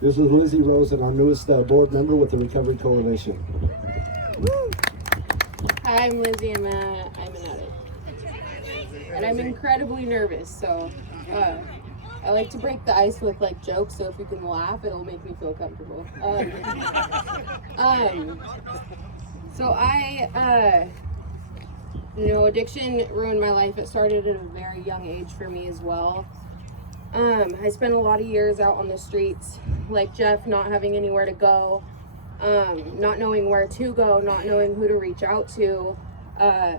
This is Lizzie Rosen, our newest board member with the Recovery Coalition. Hi, I'm Lizzie. I'm an addict, and I'm incredibly nervous. So I like to break the ice with like jokes. So if you can laugh, it'll make me feel comfortable. So addiction ruined my life. It started at a very young age for me as well. I spent a lot of years out on the streets, like Jeff, not having anywhere to go, not knowing where to go, not knowing who to reach out to. I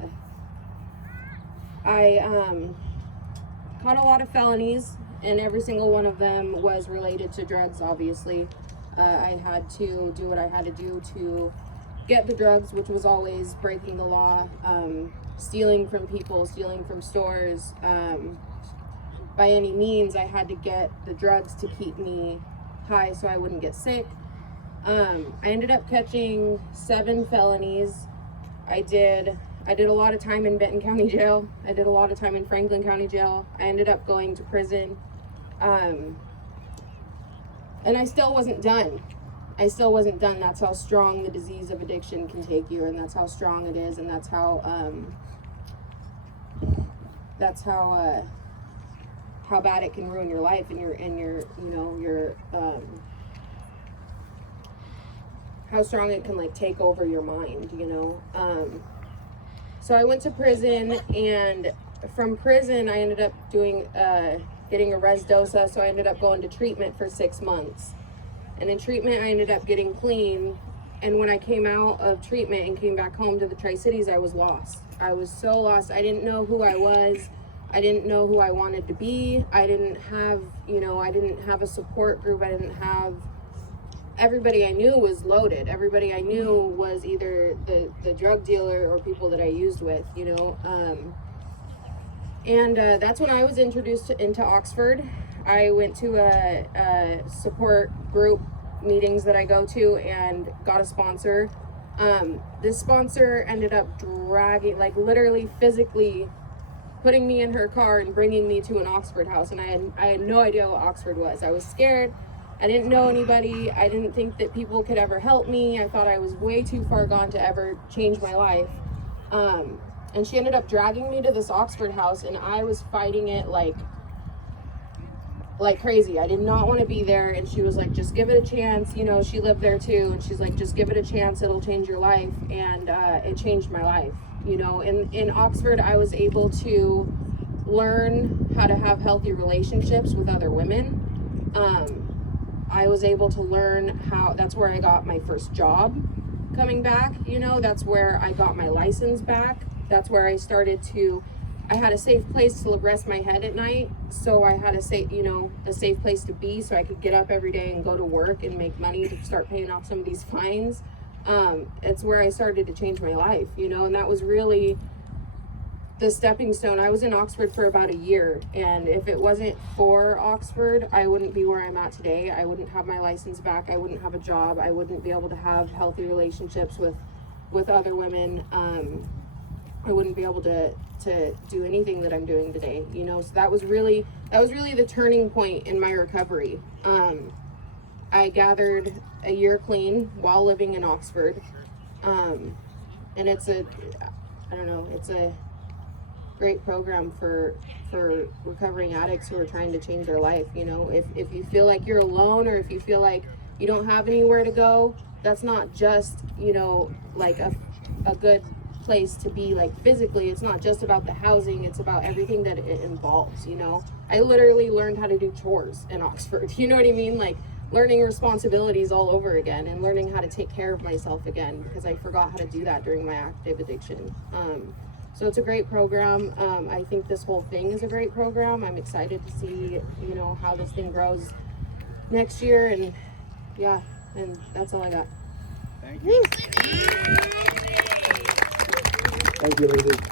caught a lot of felonies, and every single one of them was related to drugs, obviously. I had to do what I had to do to get the drugs, which was always breaking the law, stealing from people, stealing from stores. By any means, I had to get the drugs to keep me high so I wouldn't get sick. I ended up catching 7 felonies. I did a lot of time in Benton County Jail. I did a lot of time in Franklin County Jail. I ended up going to prison. And I still wasn't done. That's how strong the disease of addiction can take you, and that's how strong it is, and that's how bad it can ruin your life and your how strong it can like take over your mind, So I went to prison, and from prison I ended up getting a res dosa, so I ended up going to treatment for 6 months. And in treatment I ended up getting clean, and when I came out of treatment and came back home to the Tri-Cities, I was lost. I was so lost. I didn't know who I was. I didn't know who I wanted to be. I didn't have a support group. I didn't have, everybody I knew was loaded. Everybody I knew was either the drug dealer or people that I used with, And that's when I was introduced into Oxford. I went to a support group meetings that I go to and got a sponsor. This sponsor ended up dragging, like literally physically putting me in her car and bringing me to an Oxford house, and I had no idea what Oxford was. I was scared. I didn't know anybody. I didn't think that people could ever help me. I thought I was way too far gone to ever change my life. And she ended up dragging me to this Oxford house, and I was fighting it like crazy. I did not want to be there, and she was like, just give it a chance. She lived there too, and she's like, just give it a chance, it'll change your life. And it changed my life. In Oxford, I was able to learn how to have healthy relationships with other women. I was able to learn that's where I got my first job coming back. That's where I got my license back. That's where I I had a safe place to rest my head at night. So I had a safe place to be, so I could get up every day and go to work and make money to start paying off some of these fines. It's where I started to change my life, and that was really the stepping stone. I was in Oxford for about a year, and if it wasn't for Oxford, I wouldn't be where I'm at today. I wouldn't have my license back. I wouldn't have a job. I wouldn't be able to have healthy relationships with other women. I wouldn't be able to do anything that I'm doing today, so that was really the turning point in my recovery. I gathered a year clean while living in Oxford. And it's a great program for recovering addicts who are trying to change their life. If you feel like you're alone, or if you feel like you don't have anywhere to go, that's not just, like a good place to be, like physically. It's not just about the housing, it's about everything that it involves. I literally learned how to do chores in Oxford. You know what I mean? Like learning responsibilities all over again, and learning how to take care of myself again, because I forgot how to do that during my active addiction. So it's a great program. I think this whole thing is a great program. I'm excited to see, how this thing grows next year, and that's all I got. Thank you, Lizzie.